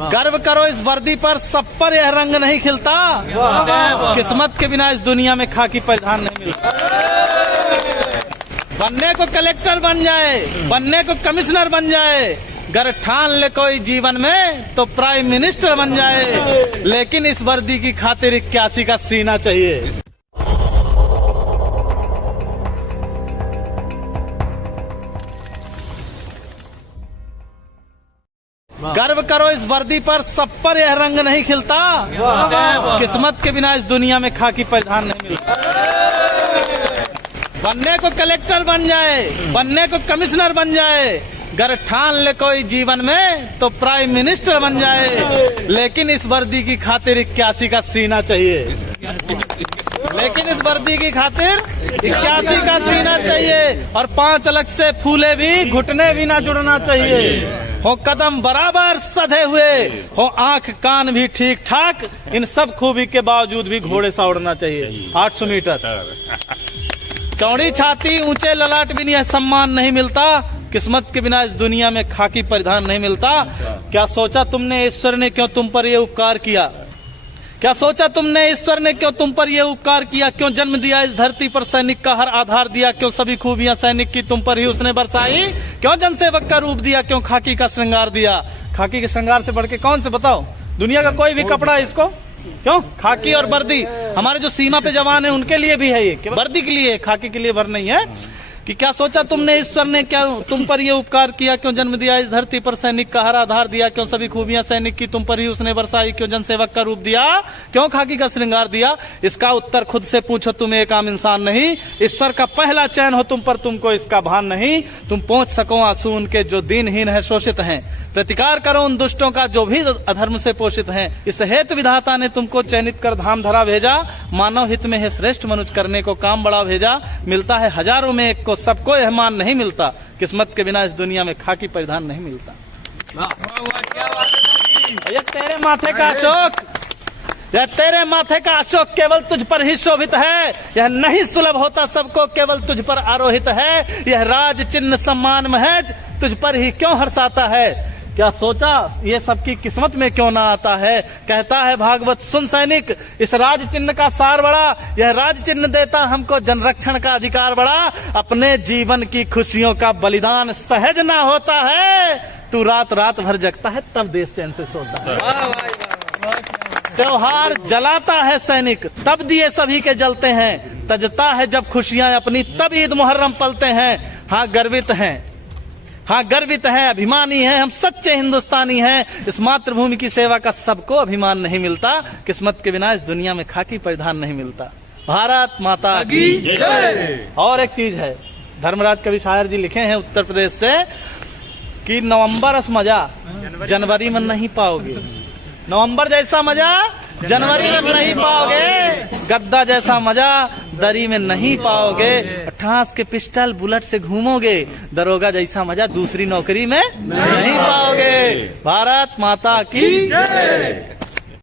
गर्व करो इस वर्दी पर, सब पर यह रंग नहीं खिलता। किस्मत के बिना इस दुनिया में खाकी परिधान नहीं मिलता। बनने को कलेक्टर बन जाए, बनने को कमिश्नर बन जाए, गर ठान ले कोई जीवन में तो प्राइम मिनिस्टर बन जाए, लेकिन इस वर्दी की खातिर 81 का सीना चाहिए। गर्व करो इस वर्दी पर, सब पर यह रंग नहीं खिलता। किस्मत के बिना इस दुनिया में खाकी परिधान नहीं मिलता। बनने को कलेक्टर बन जाए, बनने को कमिश्नर बन जाए, गर ठान ले कोई जीवन में तो प्राइम मिनिस्टर बन जाए, लेकिन इस वर्दी की खातिर 81 का सीना चाहिए। लेकिन इस वर्दी की खातिर 81 का सीना चाहिए, और 5 अलग से फूले भी, घुटने भी ना जुड़ना चाहिए। हो कदम बराबर सधे हुए, हो आंख कान भी ठीक ठाक, इन सब खूबी के बावजूद भी घोड़े सा उड़ना चाहिए। 800 मीटर चौड़ी छाती, ऊंचे ललाट भी नहीं सम्मान नहीं मिलता। किस्मत के बिना इस दुनिया में खाकी परिधान नहीं मिलता। क्या सोचा तुमने ईश्वर ने क्यों तुम पर यह उपकार किया? क्या सोचा तुमने ईश्वर ने क्यों तुम पर यह उपकार किया? क्यों जन्म दिया इस धरती पर, सैनिक का हर आधार दिया? क्यों सभी खूबियां सैनिक की तुम पर ही उसने बरसाई? क्यों जनसेवक का रूप दिया? क्यों खाकी का श्रृंगार दिया? खाकी के श्रृंगार से बढ़ के कौन से बताओ? दुनिया का कोई भी कपड़ा इसको क्यों? खाकी और वर्दी हमारे जो सीमा पे जवान है उनके लिए भी है, ये वर्दी के लिए, खाकी के लिए भर नहीं है। कि क्या सोचा तुमने ईश्वर ने क्या तुम पर ये उपकार किया? क्यों जन्म दिया इस धरती पर, सैनिक का हर आधार दिया? क्यों सभी खूबियां सैनिक की तुम पर ही उसने बरसाई? क्यों जनसेवक का रूप दिया? क्यों खाकी का श्रृंगार दिया? इसका उत्तर खुद से पूछो, तुम एक आम इंसान नहीं। ईश्वर का पहला चयन हो तुम पर, तुमको इसका भान नहीं। तुम पहुंच सको आंसू उनके जो दीनहीन है, शोषित हैं। प्रतिकार करो उन दुष्टों का जो भी अधर्म से पोषित हैं। इस हेतु विधाता ने तुमको चयनित कर धाम धरा भेजा। मानव हित में है श्रेष्ठ मनुष्य करने को काम बड़ा भेजा। मिलता है हजारों में एक को, सबको यह मान नहीं मिलता। किस्मत के बिना इस दुनिया में खाकी परिधान नहीं मिलता। ये तेरे माथे का अशोक, यह तेरे माथे का अशोक केवल तुझ पर ही शोभित है। यह नहीं सुलभ होता सबको, केवल तुझ पर आरोहित है। यह राज चिन्ह सम्मान महज तुझ पर ही क्यों हर्षाता है? क्या सोचा ये सबकी किस्मत में क्यों ना आता है? कहता है भागवत सुन सैनिक, इस राज चिन्ह का सार बड़ा। यह राज चिन्ह देता हमको जनरक्षण का अधिकार बड़ा। अपने जीवन की खुशियों का बलिदान सहज ना होता है। तू रात रात भर जगता है तब देश चैन से सोता है। त्योहार जलाता है सैनिक तब दिए सभी के जलते हैं। तजता है जब खुशियां अपनी तब ईद मुहर्रम पलते हैं। हाँ गर्वित हैं, हाँ गर्वित हैं, अभिमानी हैं, हम सच्चे हिंदुस्तानी हैं। इस मातृभूमि की सेवा का सबको अभिमान नहीं मिलता। किस्मत के बिना इस दुनिया में खाकी परिधान नहीं मिलता। भारत माता की जय। और एक चीज है, धर्मराज कवि शायर जी लिखे हैं उत्तर प्रदेश से कि नवंबर रस मजा जनवरी में नहीं पाओगे। नवंबर जैसा मजा जनवरी में नहीं पाओगे। गद्दा जैसा मजा दरी में नहीं पाओगे। ठास के पिस्टल बुलेट से घूमोगे। दरोगा जैसा मजा दूसरी नौकरी में नहीं पाओगे। भारत माता की जय।